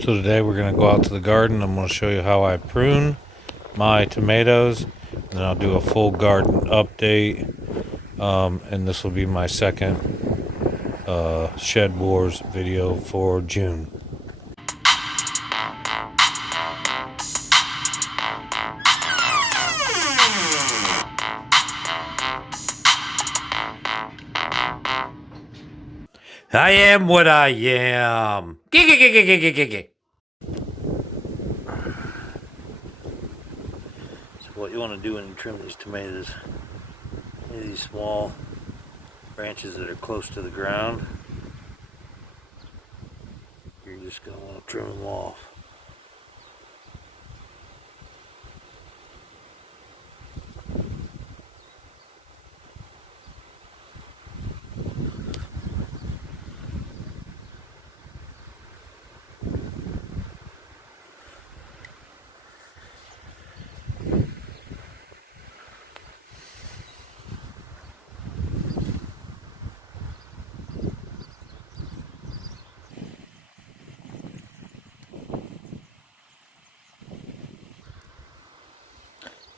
So today we're going to go out to the garden. I'm going to show you how I prune my tomatoes, and then I'll do a full garden update. And this will be my second Shed Wars video for June. I am what I am. So what you want to do when you trim these tomatoes, these small branches that are close to the ground, you're just going to want to trim them off.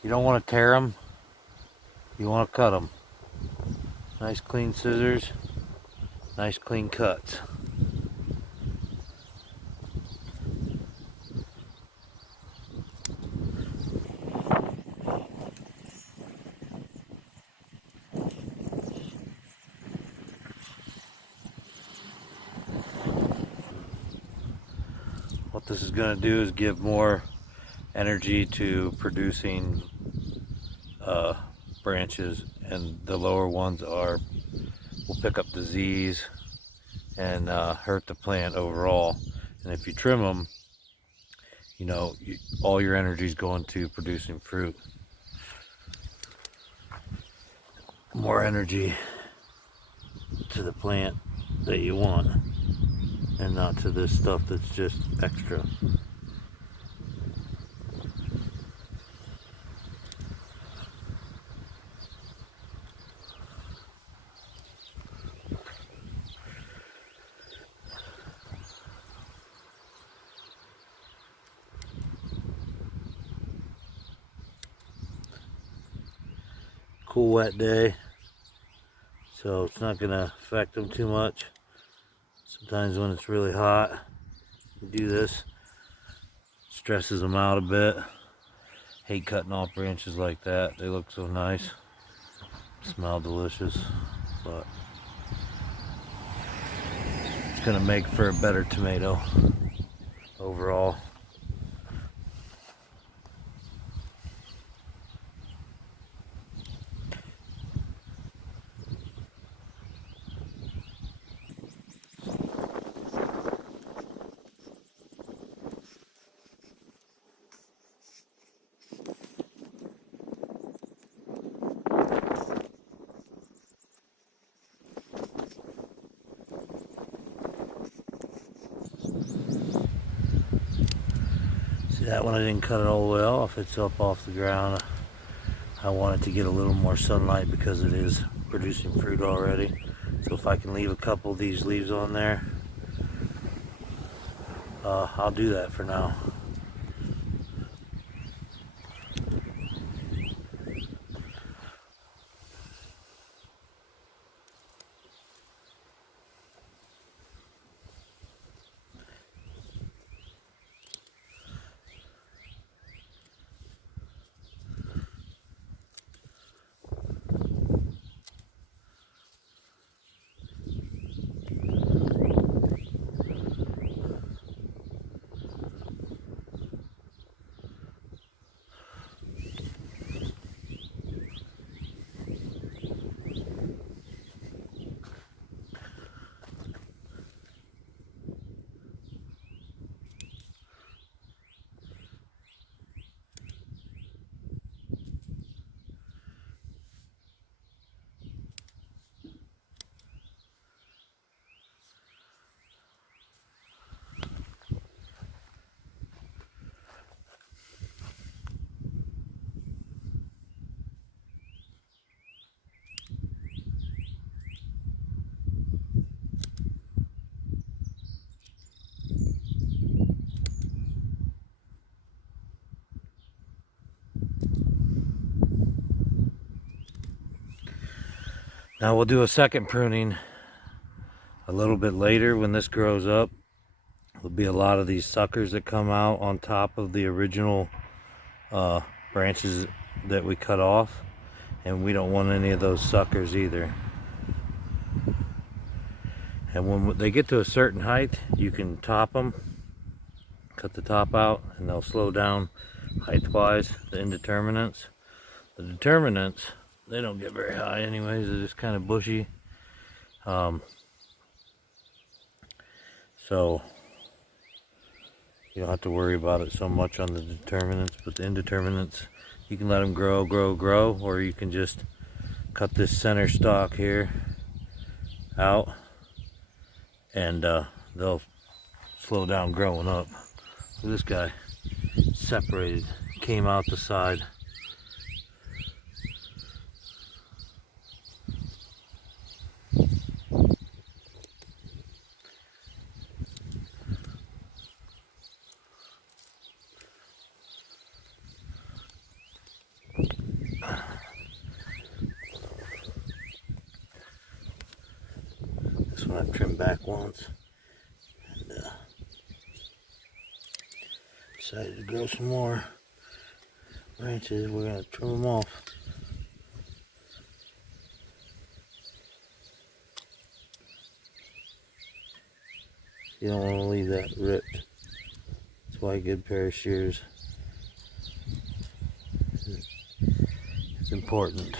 You don't want to tear them, you want to cut them. Nice clean scissors, nice clean cuts. What this is going to do is give more energy to producing branches, and the lower ones will pick up disease and hurt the plant overall. And if you trim them, all your energy is going to producing fruit. More energy to the plant that you want, and not to this stuff that's just extra. Cool wet day, so it's not going to affect them too much. Sometimes when it's really hot, you do this, stresses them out a bit. Hate cutting off branches like that. They look so nice, smell delicious, but it's going to make for a better tomato overall. That one I didn't cut it all the way off. It's up off the ground. I want it to get a little more sunlight because it is producing fruit already. So if I can leave a couple of these leaves on there, I'll do that for now. Now we'll do a second pruning a little bit later when this grows up. There'll be a lot of these suckers that come out on top of the original branches that we cut off, and we don't want any of those suckers either. And when they get to a certain height, you can top them, cut the top out, and they'll slow down height-wise, the indeterminates. The determinants, they don't get very high anyways, they're just kind of bushy. So you don't have to worry about it so much on the determinants, but the indeterminants, you can let them grow, or you can just cut this center stalk here out, and they'll slow down growing up. So this guy separated, came out the side. This one I've trimmed back once, and decided to grow some more branches. We're going to trim them off. You don't want to leave that ripped. That's why a good pair of shears is important.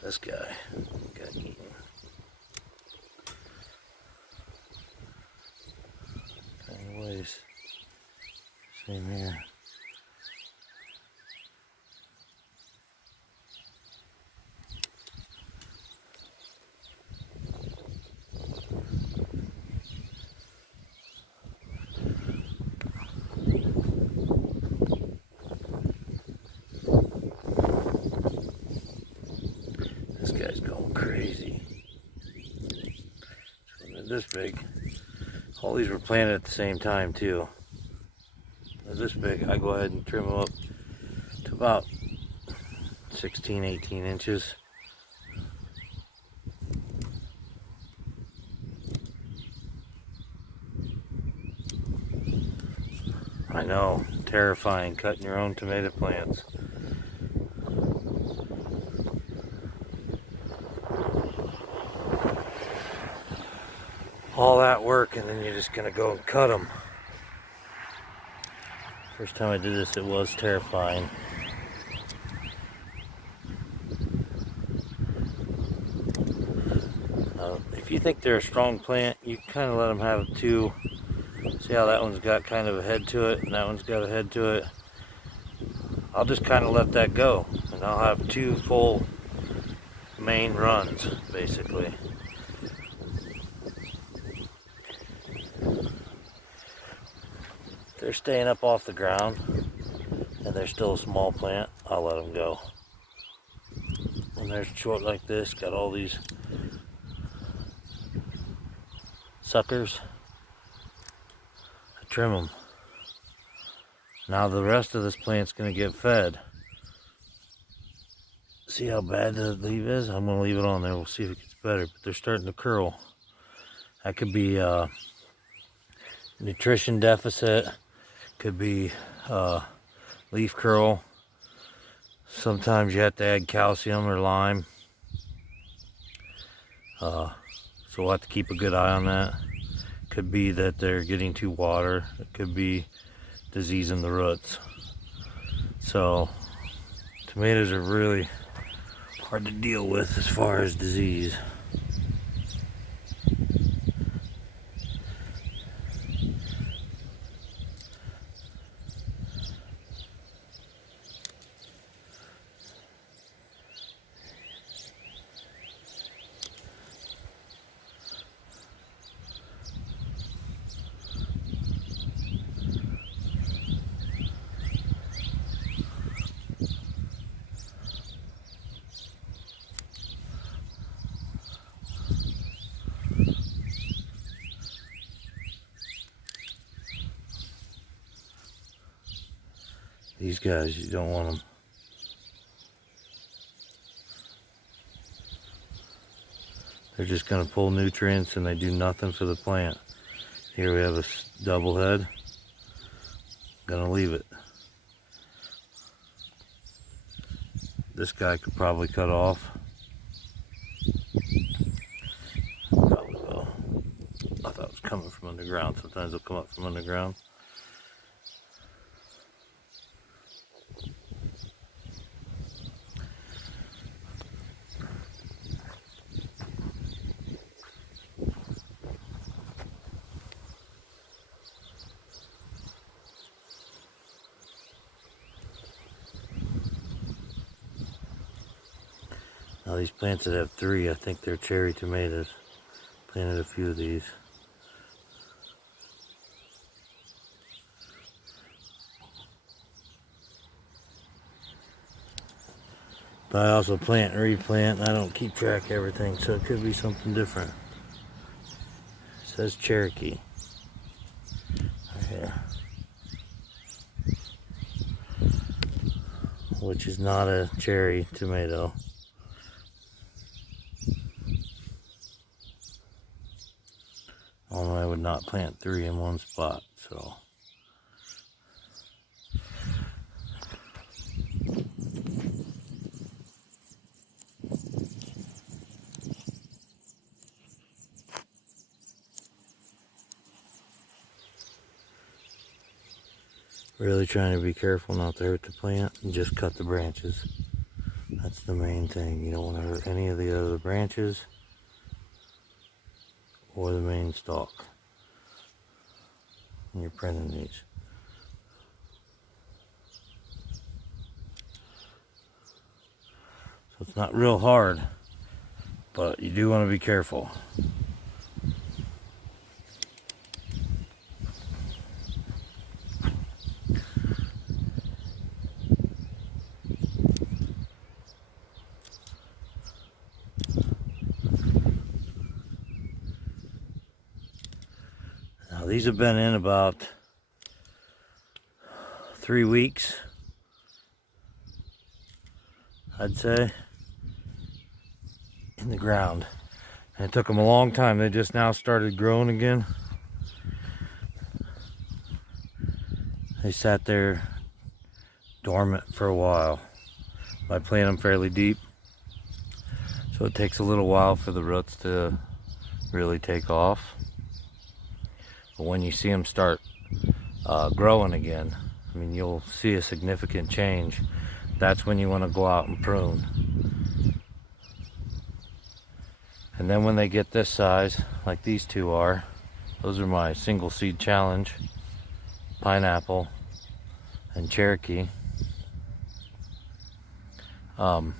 This guy got eaten. Kind of ways. Same here. This guy's going crazy. So when they're this big, all these were planted at the same time too. They're this big, I go ahead and trim them up to about 16, 18 inches. I know, terrifying cutting your own tomato plants. All that work, and then you're just gonna go and cut them. First time I did this, it was terrifying. If you think they're a strong plant, you kind of let them have two. See how that one's got kind of a head to it, and that one's got a head to it. I'll just kind of let that go, and I'll have two full main runs, basically. If they're staying up off the ground and they're still a small plant, I'll let them go. When they're short like this, got all these suckers, I trim them. Now the rest of this plant's going to get fed. See how bad the leaf is? I'm going to leave it on there. We'll see if it gets better. But they're starting to curl. That could be nutrition deficit. Could be leaf curl. Sometimes you have to add calcium or lime. So we'll have to keep a good eye on that. Could be that they're getting too water. It could be disease in the roots. So tomatoes are really hard to deal with as far as disease. These guys, you don't want them. They're just going to pull nutrients and they do nothing for the plant. Here we have a double head. Gonna leave it. This guy could probably cut off. Probably will. I thought it was coming from underground. Sometimes they'll come up from underground. Now these plants that have 3, I think they're cherry tomatoes. Planted a few of these. But I also plant and replant, and I don't keep track of everything, so it could be something different. It says Cherokee. Right here. Which is not a cherry tomato. I would not plant 3 in one spot, so. Really trying to be careful not to hurt the plant and just cut the branches. That's the main thing. You don't want to hurt any of the other branches or the main stalk when you're printing these. So it's not real hard, but you do want to be careful. Now these have been in about 3 weeks, I'd say, in the ground. And it took them a long time. They just now started growing again. They sat there dormant for a while. I plant them fairly deep, so it takes a little while for the roots to really take off. But when you see them start growing again, I mean, you'll see a significant change. That's when you want to go out and prune. And then when they get this size, like these two are, those are my single seed challenge, pineapple and Cherokee. When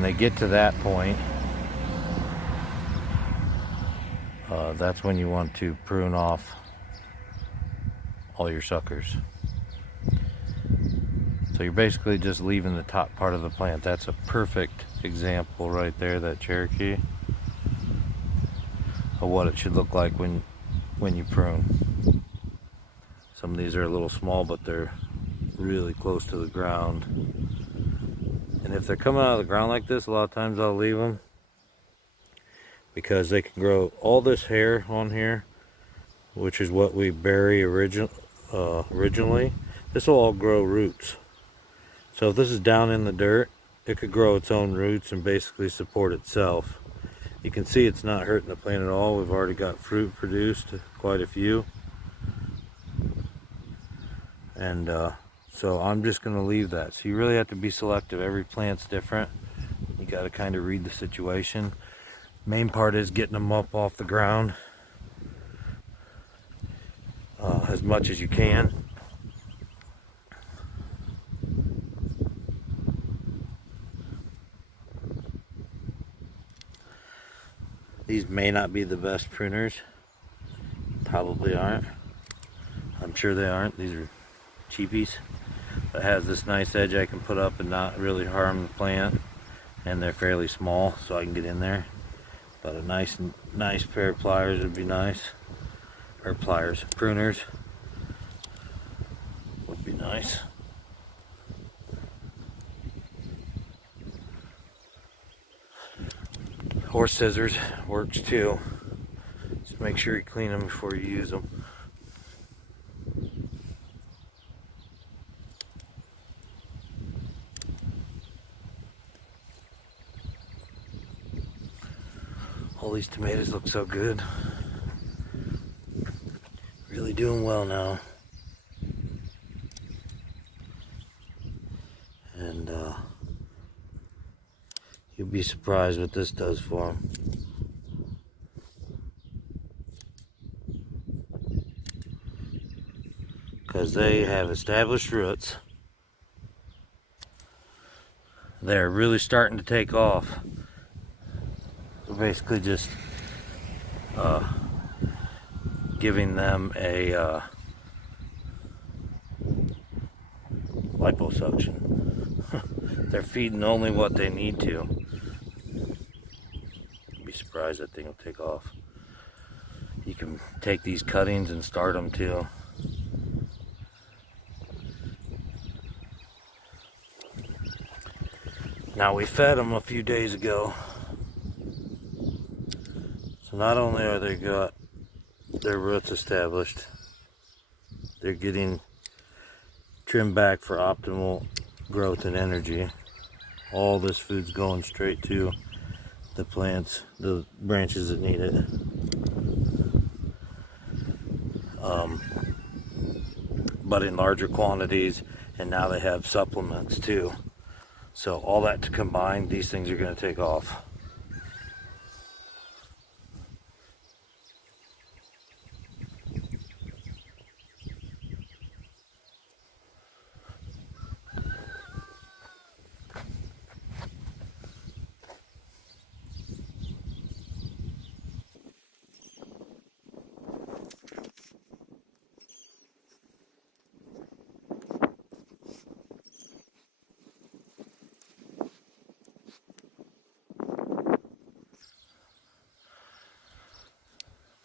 they get to that point, that's when you want to prune off all your suckers. So you're basically just leaving the top part of the plant. That's a perfect example right there, that Cherokee, of what it should look like when you prune. Some of these are a little small, but they're really close to the ground. And if they're coming out of the ground like this, a lot of times I'll leave them, because they can grow all this hair on here, which is what we bury originally. This will all grow roots. So if this is down in the dirt, it could grow its own roots and basically support itself. You can see it's not hurting the plant at all. We've already got fruit produced, quite a few. And so I'm just going to leave that. So you really have to be selective. Every plant's different. You got to kind of read the situation. Main part is getting them up off the ground as much as you can. These may not be the best pruners. Probably aren't. I'm sure they aren't. These are cheapies. But it has this nice edge I can put up and not really harm the plant. And they're fairly small, so I can get in there. But a nice pair of pliers would be nice. Or pliers, pruners. nice. Horse scissors works too. Just make sure you clean them before you use them. All these tomatoes look so good. Really doing well now. And you'll be surprised what this does for them. Because they have established roots. They're really starting to take off. So basically just giving them a liposuction. They're feeding only what they need to. You'd be surprised that thing will take off. You can take these cuttings and start them too. Now we fed them a few days ago. So not only are they got their roots established, they're getting trimmed back for optimal growth and energy. All this food's going straight to the plants, the branches that need it. But in larger quantities, and now they have supplements too. So all that to combine, these things are going to take off.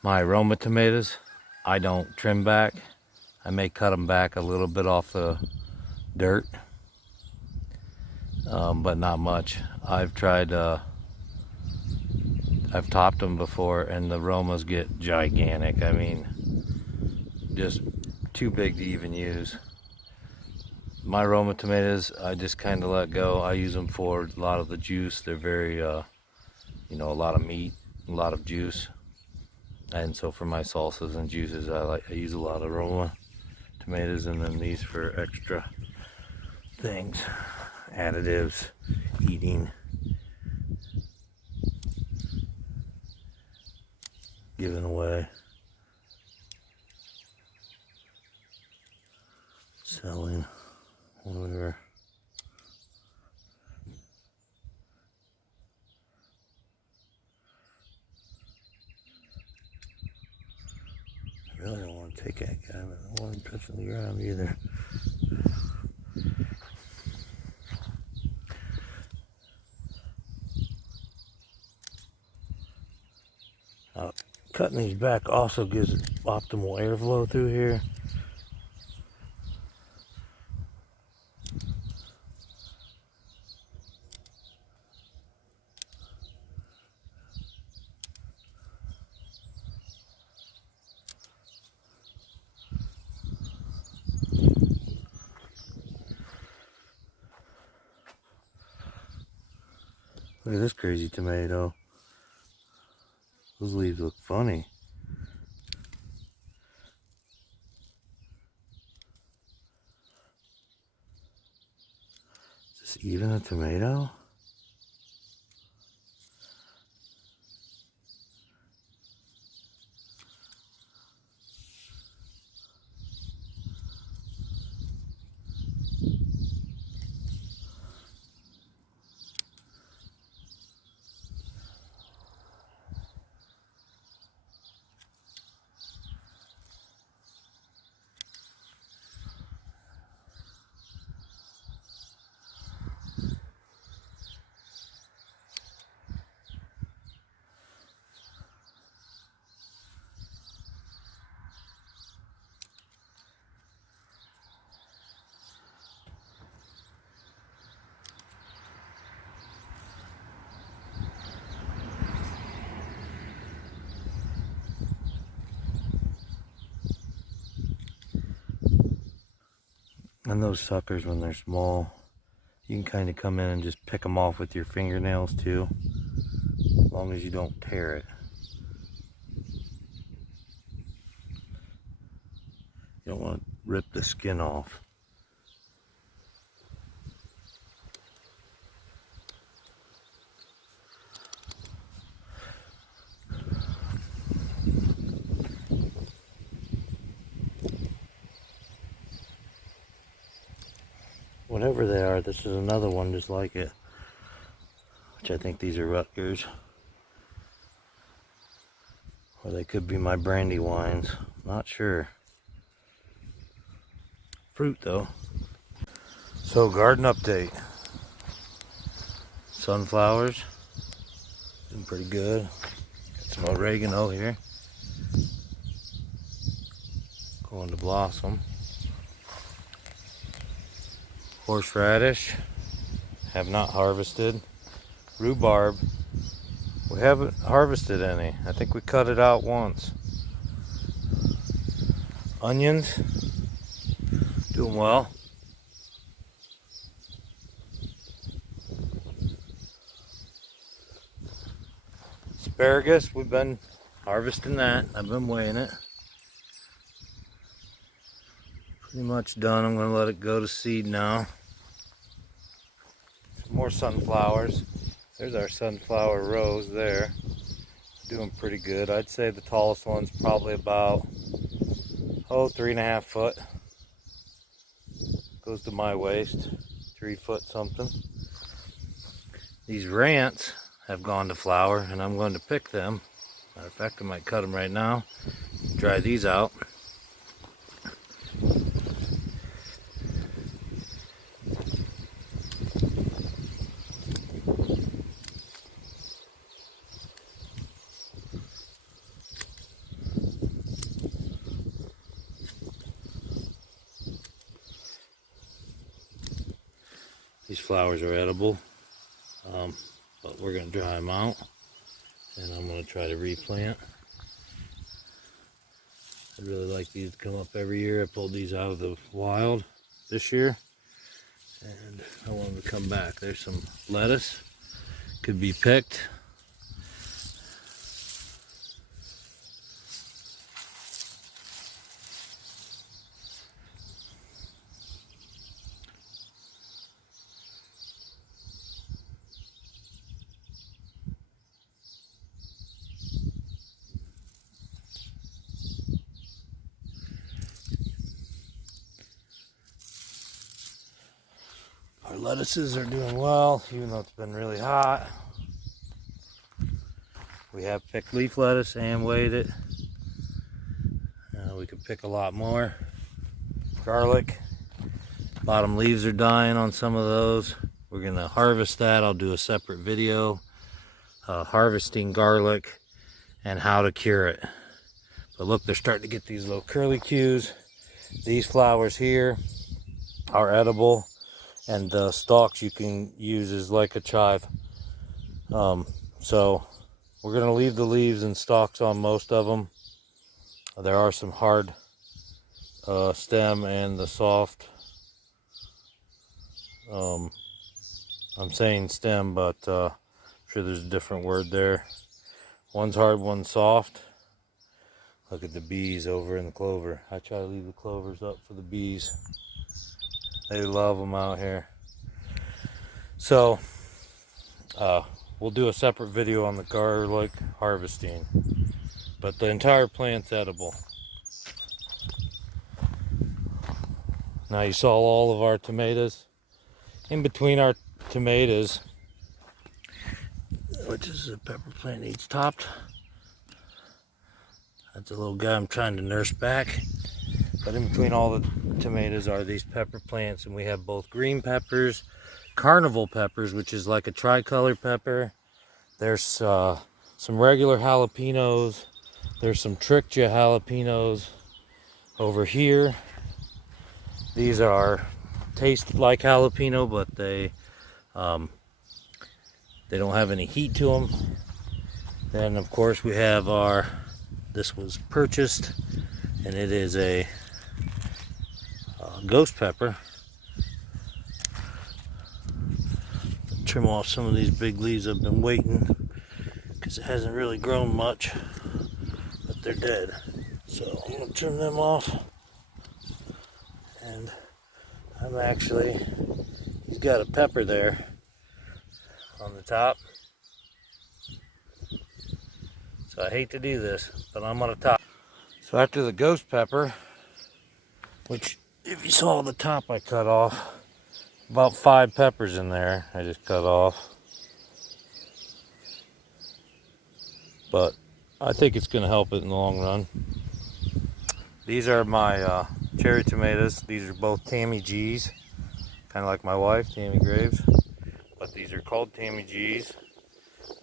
My aroma tomatoes, I don't trim back. I may cut them back a little bit off the dirt, but not much. I've tried, I've topped them before and the aromas get gigantic. I mean, just too big to even use. My aroma tomatoes, I just kind of let go. I use them for a lot of the juice. They're very, you know, a lot of meat, a lot of juice. And so for my salsas and juices, I use a lot of aroma tomatoes, and then these for extra things, additives, eating, giving away, selling, whatever. I really don't want to take that guy, but I don't want him touching the ground either. Cutting these back also gives optimal airflow through here. Look at this crazy tomato. Those leaves look funny. Is this even a tomato? And those suckers, when they're small, you can kind of come in and just pick them off with your fingernails too, as long as you don't tear it. You don't want to rip the skin off. Whatever they are, this is another one just like it, which I think these are Rutgers, or they could be my brandy wines, not sure. Fruit though. So garden update. Sunflowers doing pretty good. Got some oregano here going to blossom. Horseradish, have not harvested. Rhubarb, we haven't harvested any. I think we cut it out once. Onions, doing well. Asparagus, we've been harvesting that. I've been weighing it. Pretty much done. I'm going to let it go to seed now. Some more sunflowers. There's our sunflower rose there. Doing pretty good. I'd say the tallest one's probably about 3.5 foot. Goes to my waist. 3 foot something. These rants have gone to flower and I'm going to pick them. Matter of fact, I might cut them right now. Dry these out. These flowers are edible, but we're going to dry them out, and I'm going to try to replant. I'd really like these to come up every year. I pulled these out of the wild this year, and I want them to come back. There's some lettuce, could be picked. Our lettuces are doing well, even though it's been really hot. We have picked leaf lettuce and weighed it. We could pick a lot more. Garlic, bottom leaves are dying on some of those. We're gonna harvest that. I'll do a separate video harvesting garlic and how to cure it. But look, they're starting to get these little curlicues. These flowers here are edible. And the stalks you can use as like a chive. So we're going to leave the leaves and stalks on most of them. There are some hard stem and the soft. I'm saying stem, but I'm sure there's a different word there. One's hard, one's soft. Look at the bees over in the clover. I try to leave the clovers up for the bees. They love them out here. So, we'll do a separate video on the garlic harvesting. But the entire plant's edible. Now you saw all of our tomatoes. In between our tomatoes, which is a pepper plant needs topped. That's a little guy I'm trying to nurse back. But in between all the tomatoes are these pepper plants, and we have both green peppers, carnival peppers, which is like a tricolor pepper. There's some regular jalapenos. There's some trichia jalapenos over here. These are taste like jalapeno, but they don't have any heat to them. Then of course we have our, this was purchased, and it is a ghost pepper. trim off some of these big leaves. I've been waiting because it hasn't really grown much, but they're dead. So I'm gonna trim them off. And he's got a pepper there on the top. So I hate to do this, but I'm gonna top. So after the ghost pepper, which if you saw the top I cut off, about 5 peppers in there I just cut off. But I think it's gonna help it in the long run. These are my cherry tomatoes. These are both Tammy G's, kind of like my wife, Tammy Graves. But these are called Tammy G's.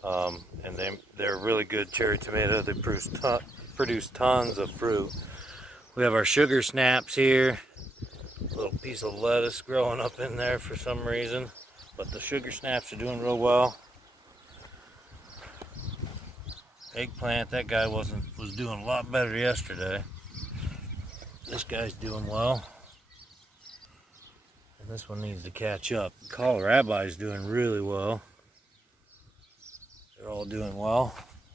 And they're really good cherry tomato. They produce tons of fruit. We have our sugar snaps here. A little piece of lettuce growing up in there for some reason. But the sugar snaps are doing real well. Eggplant, that guy was doing a lot better yesterday. This guy's doing well. And this one needs to catch up. Kohlrabi's doing really well. They're all doing well.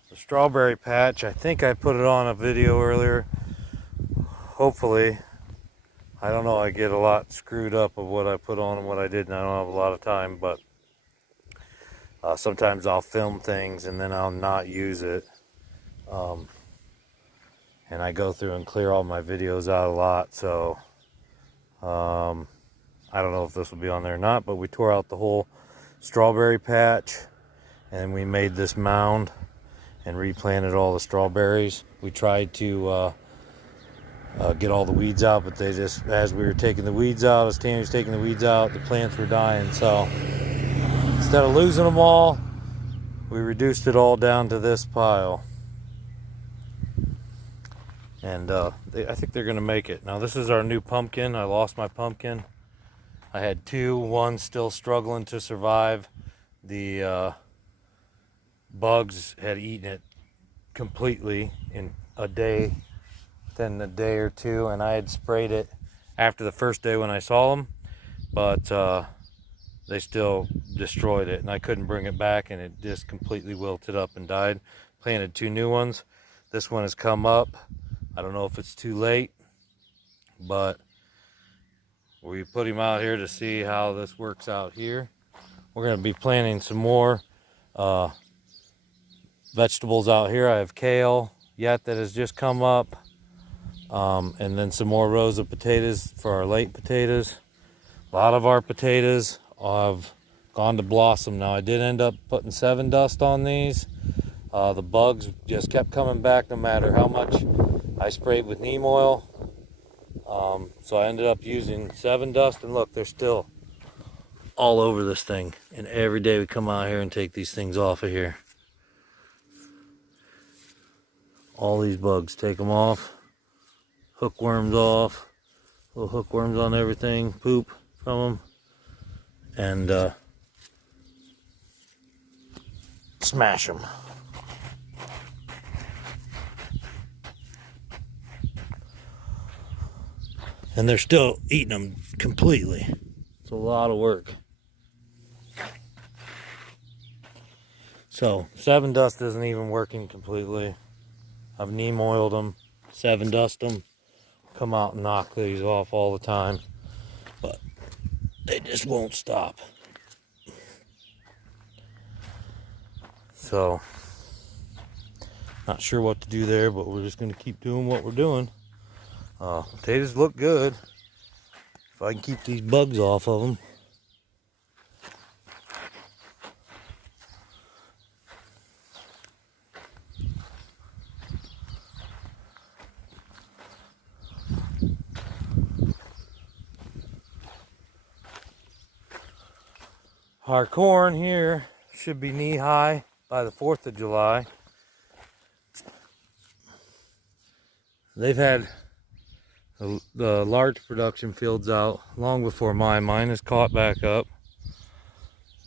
The strawberry patch, I think I put it on a video earlier. Hopefully, I don't know, I get a lot screwed up of what I put on and what I did, and I don't have a lot of time, but sometimes I'll film things and then I'll not use it. And I go through and clear all my videos out a lot, so I don't know if this will be on there or not, but we tore out the whole strawberry patch and we made this mound and replanted all the strawberries. We tried to get all the weeds out, but they just, as we were taking the weeds out, as Tammy was taking the weeds out, the plants were dying. So instead of losing them all, we reduced it all down to this pile. And I think they're gonna make it. Now this is our new pumpkin. I lost my pumpkin. I had 2, one still struggling to survive. The bugs had eaten it completely in a day, within a day or 2, and I had sprayed it after the first day when I saw them, but they still destroyed it, and I couldn't bring it back, and it just completely wilted up and died. Planted 2 new ones. This one has come up. I don't know if it's too late, but we put him out here to see how this works out here. We're going to be planting some more vegetables out here. I have kale yet that has just come up, and then some more rows of potatoes for our late potatoes. A lot of our potatoes have gone to blossom. Now I did end up putting 7 dust on these. The bugs just kept coming back no matter how much I sprayed with neem oil. So I ended up using 7 dust, and look, they're still all over this thing. And every day we come out here and take these things off of here. All these bugs, take them off. Hookworms off. Little hookworms on everything, poop from them. And smash them. And they're still eating them completely. It's a lot of work. So 7 dust isn't even working completely. I've neem oiled them, 7 dust them, come out and knock these off all the time, but they just won't stop. So not sure what to do there, but we're just going to keep doing what we're doing. Potatoes look good. If I can keep these bugs off of them. Our corn here should be knee high by the 4th of July. They've had the large production fields out long before mine. Mine is caught back up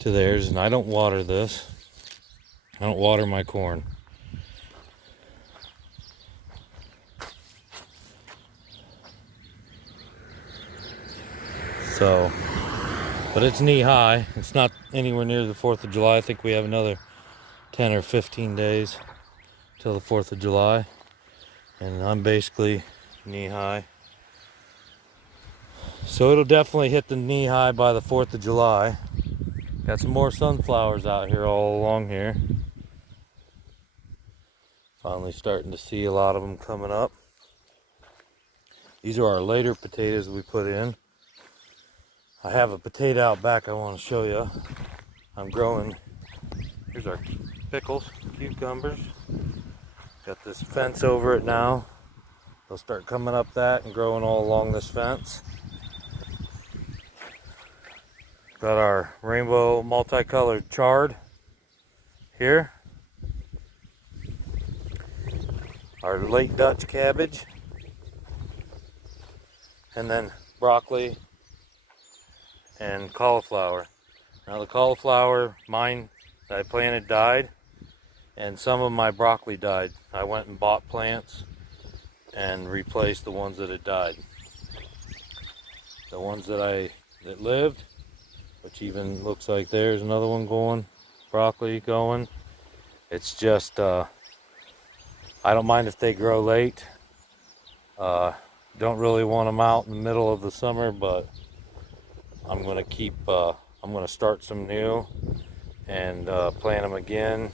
to theirs, and I don't water this. I don't water my corn. So But it's knee high. It's not anywhere near the 4th of July. I think we have another 10 or 15 days till the 4th of July. And I'm basically knee high. So it'll definitely hit the knee high by the 4th of July. Got some more sunflowers out here all along here. Finally starting to see a lot of them coming up. These are our later potatoes we put in. I have a potato out back I want to show you. I'm growing, here's our pickles, cucumbers. Got this fence over it now. They'll start coming up that and growing all along this fence. Got our rainbow multicolored chard here. Our late Dutch cabbage. And then broccoli and cauliflower. Now the cauliflower, mine that I planted died, and some of my broccoli died. I went and bought plants and replaced the ones that had died. The ones that lived, which even looks like there's another one going, broccoli going. It's just, I don't mind if they grow late. Don't really want them out in the middle of the summer, but I'm going to start some new and plant them again.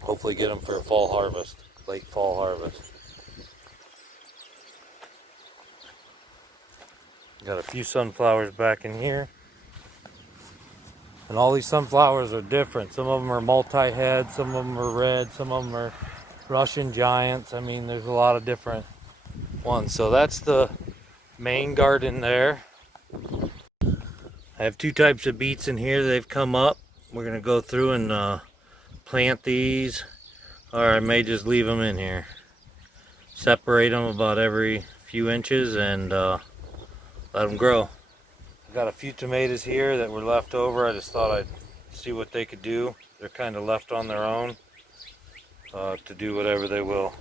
Hopefully get them for a fall harvest, late fall harvest. Got a few sunflowers back in here. And all these sunflowers are different. Some of them are multi-head, some of them are red, some of them are Russian giants. I mean, there's a lot of different ones. So that's the main garden there. I have 2 types of beets in here. They've come up. We're going to go through and plant these, or I may just leave them in here. Separate them about every few inches and let them grow. I've got a few tomatoes here that were left over. I just thought I'd see what they could do. They're kind of left on their own to do whatever they will.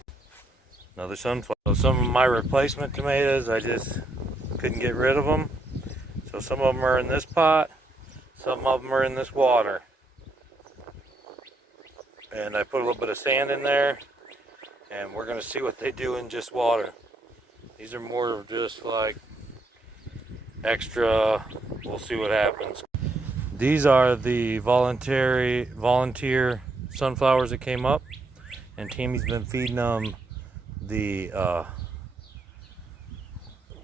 Another sunflower. So some of my replacement tomatoes, I just couldn't get rid of them. So some of them are in this pot, some of them are in this water. And I put a little bit of sand in there, and we're going to see what they do in just water. These are more just like extra, we'll see what happens. These are the volunteer sunflowers that came up, and Tammy's been feeding them the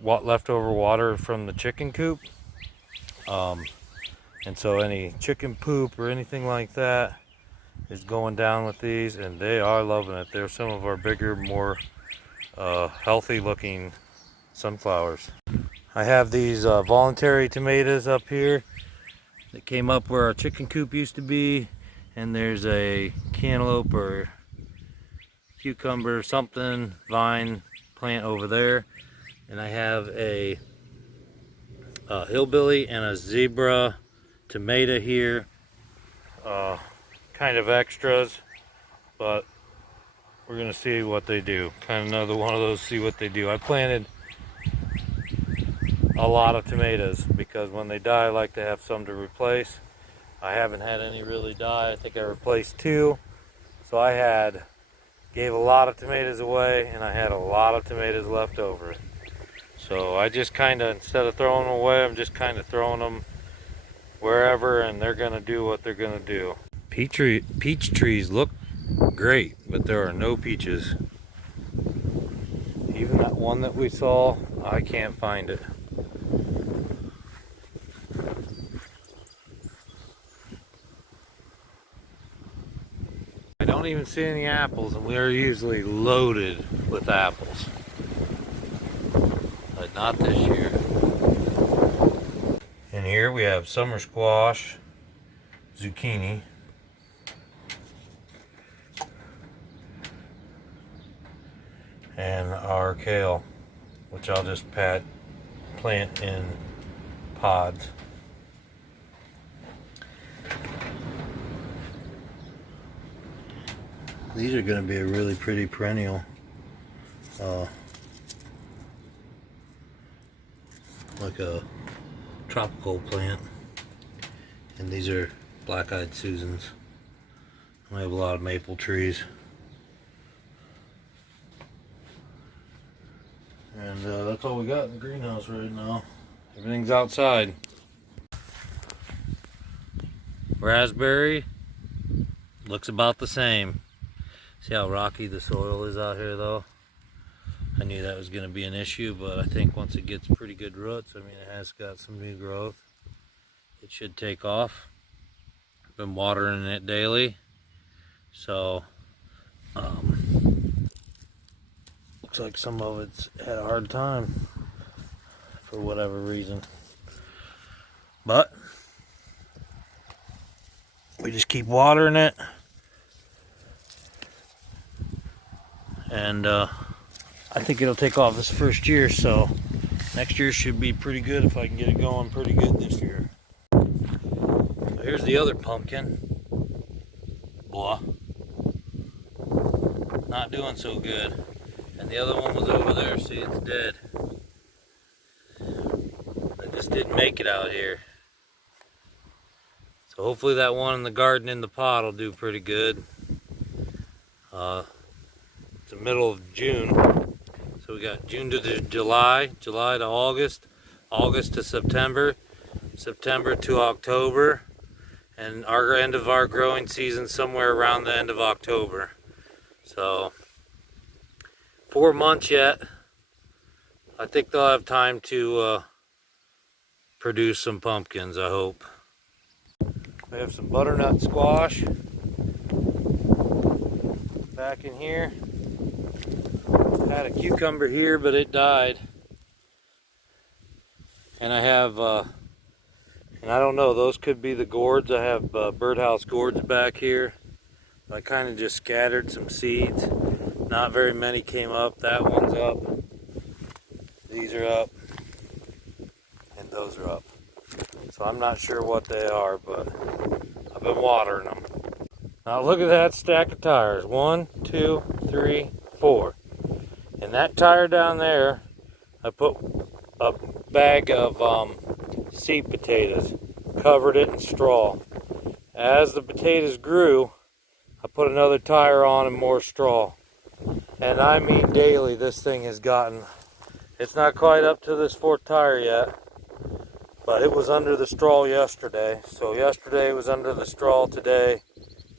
leftover water from the chicken coop. And so any chicken poop or anything like that is going down with these, and they are loving it. They're some of our bigger, more healthy looking sunflowers. I have these voluntary tomatoes up here that came up where our chicken coop used to be, and there's a cantaloupe or cucumber something vine plant over there, and I have a hillbilly and a zebra tomato here, kind of extras, but we're gonna see what they do. Kind of another one of those, see what they do. I planted a lot of tomatoes because when they die I like to have some to replace. I haven't had any really die. I think I replaced 2, so I gave a lot of tomatoes away, and I had a lot of tomatoes left over. So I just kind of, instead of throwing them away, I'm just kind of throwing them wherever, and they're going to do what they're going to do. Peach trees look great, but there are no peaches. Even that one that we saw, I can't find it. I don't even see any apples, and we are usually loaded with apples. But not this year. And here we have summer squash, zucchini, and our kale, which I'll just plant in pods. These are going to be a really pretty perennial. Like a tropical plant. And these are black-eyed Susans. We have a lot of maple trees. And that's all we got in the greenhouse right now. Everything's outside. Raspberry looks about the same. See how rocky the soil is out here though? I knew that was going to be an issue, but I think once it gets pretty good roots, I mean it has got some new growth, it should take off. Been watering it daily, so looks like some of it's had a hard time for whatever reason. But we just keep watering it, and I think it'll take off this first year, so next year should be pretty good if I can get it going pretty good this year. So here's the other pumpkin. Blah. Not doing so good. And the other one was over there, see, it's dead. I just didn't make it out here. So hopefully that one in the garden in the pot will do pretty good. It's the middle of June. So we got June to July, July to August, August to September, September to October, and our end of our growing season somewhere around the end of October. So 4 months yet. I think they'll have time to produce some pumpkins, I hope. We have some butternut squash back in here. Had a cucumber here, but it died. And I have, and I don't know, those could be the gourds. I have birdhouse gourds back here. I kind of just scattered some seeds. Not very many came up. That one's up. These are up. And those are up. So I'm not sure what they are, but I've been watering them. Now look at that stack of tires. 1, 2, 3, 4. And that tire down there, I put a bag of seed potatoes, covered it in straw. As the potatoes grew, I put another tire on and more straw. And I mean daily, this thing has gotten, it's not quite up to this 4th tire yet, but it was under the straw yesterday. So yesterday it was under the straw, today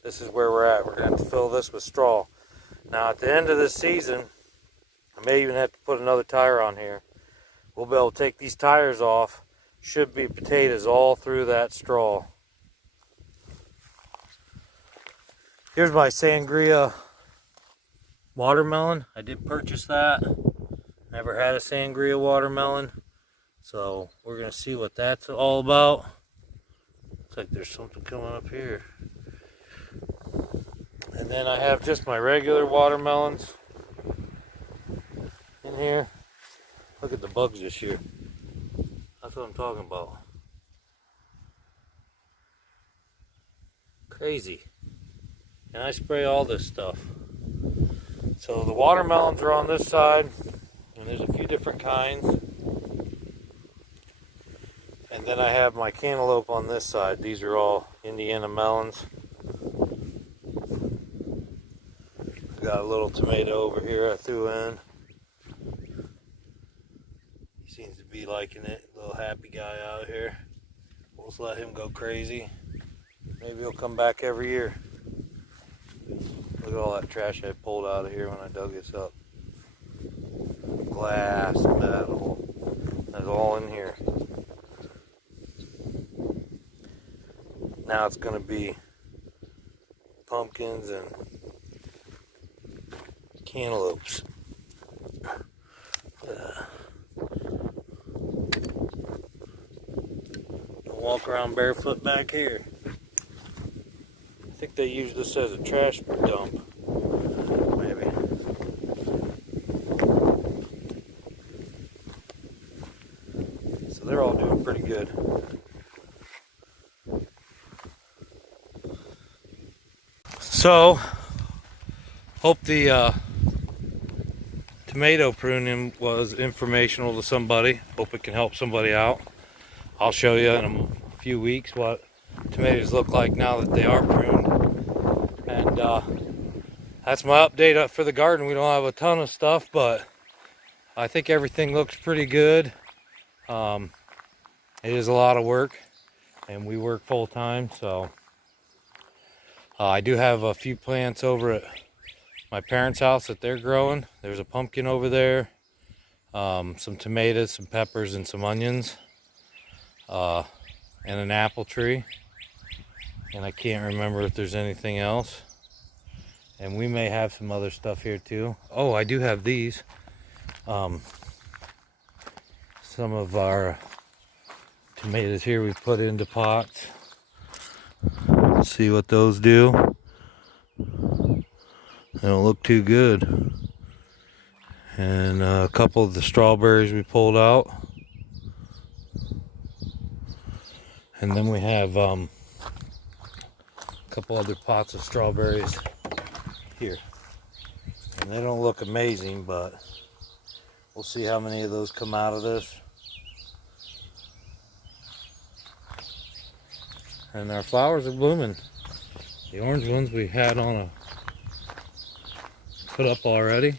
this is where we're at. We're going to have to fill this with straw. Now at the end of this season, I may even have to put another tire on here. We'll be able to take these tires off. Should be potatoes all through that straw. Here's my sangria watermelon. I did purchase that. Never had a sangria watermelon. So we're going to see what that's all about. Looks like there's something coming up here. And then I have just my regular watermelons in here. Look at the bugs this year. That's what I'm talking about. Crazy. And I spray all this stuff. So the watermelons are on this side, and there's a few different kinds. And then I have my cantaloupe on this side. These are all Indiana melons. I got a little tomato over here I threw in. He seems to be liking it. Little happy guy out here. We'll just let him go crazy. Maybe he'll come back every year. Look at all that trash I pulled out of here when I dug this up. Glass, metal. That's all in here. Now it's going to be pumpkins and cantaloupes. Don't walk around barefoot back here. I think they use this as a trash dump. Maybe. So they're all doing pretty good. So, hope the tomato pruning was informational to somebody. Hope it can help somebody out. I'll show you in a few weeks what tomatoes look like now that they are pruned. And that's my update for the garden. We don't have a ton of stuff, but I think everything looks pretty good. It is a lot of work, and we work full time, so I do have a few plants over at my parents' house that they're growing. There's a pumpkin over there, some tomatoes, some peppers, and some onions, and an apple tree. And I can't remember if there's anything else. And we may have some other stuff here too. Oh, I do have these. Some of our tomatoes here we put into pots. Let's see what those do. They don't look too good. And a couple of the strawberries we pulled out. And then we have a couple other pots of strawberries here. And they don't look amazing, but we'll see how many of those come out of this. And our flowers are blooming. The orange ones we had on a put up already,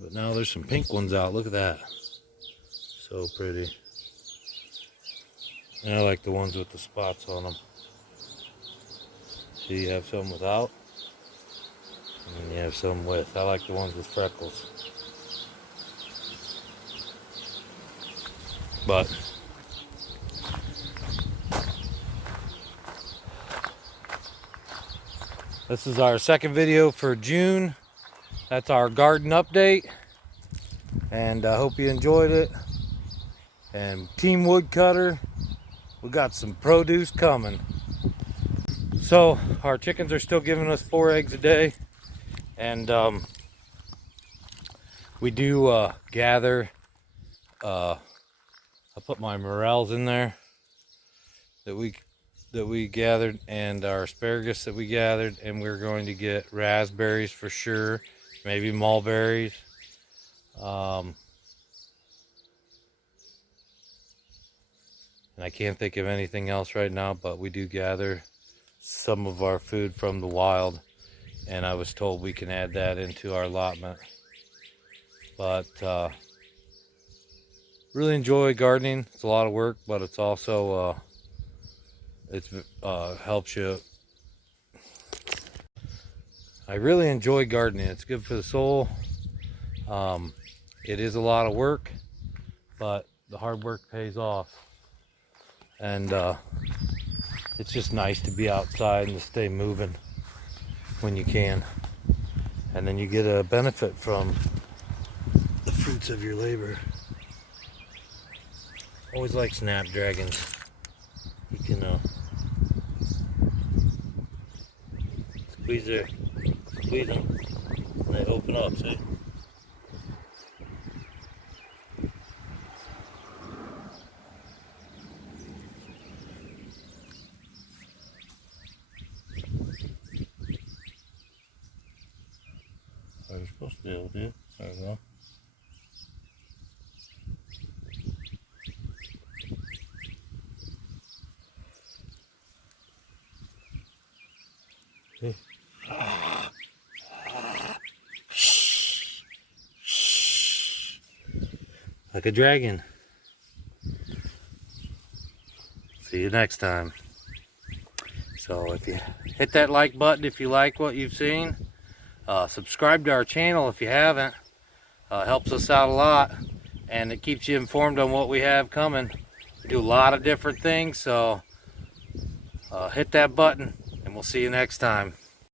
but now there's some pink ones out. Look at that, so pretty. And I like the ones with the spots on them. So you have some without, and then you have some with. I like the ones with freckles. But this is our second video for June. That's our garden update, and I hope you enjoyed it. And Team Woodcutter, we got some produce coming. So our chickens are still giving us 4 eggs a day, and we do gather. I put my morels in there that we gathered, and our asparagus that we gathered, and we're going to get raspberries for sure, maybe mulberries. And I can't think of anything else right now, but we do gather some of our food from the wild, and I was told we can add that into our allotment. But really enjoy gardening. It's a lot of work, but it's also helps you. I really enjoy gardening. It's good for the soul. It is a lot of work, but the hard work pays off. And it's just nice to be outside and to stay moving when you can. And then you get a benefit from the fruits of your labor. Always like snapdragons. You can squeeze them, and they open up, see? You're supposed to be able to do. There we go. See? Like a dragon. See you next time. So if you hit that like button if you like what you've seen. Subscribe to our channel if you haven't. Helps us out a lot, and it keeps you informed on what we have coming. We do a lot of different things, so hit that button, and we'll see you next time.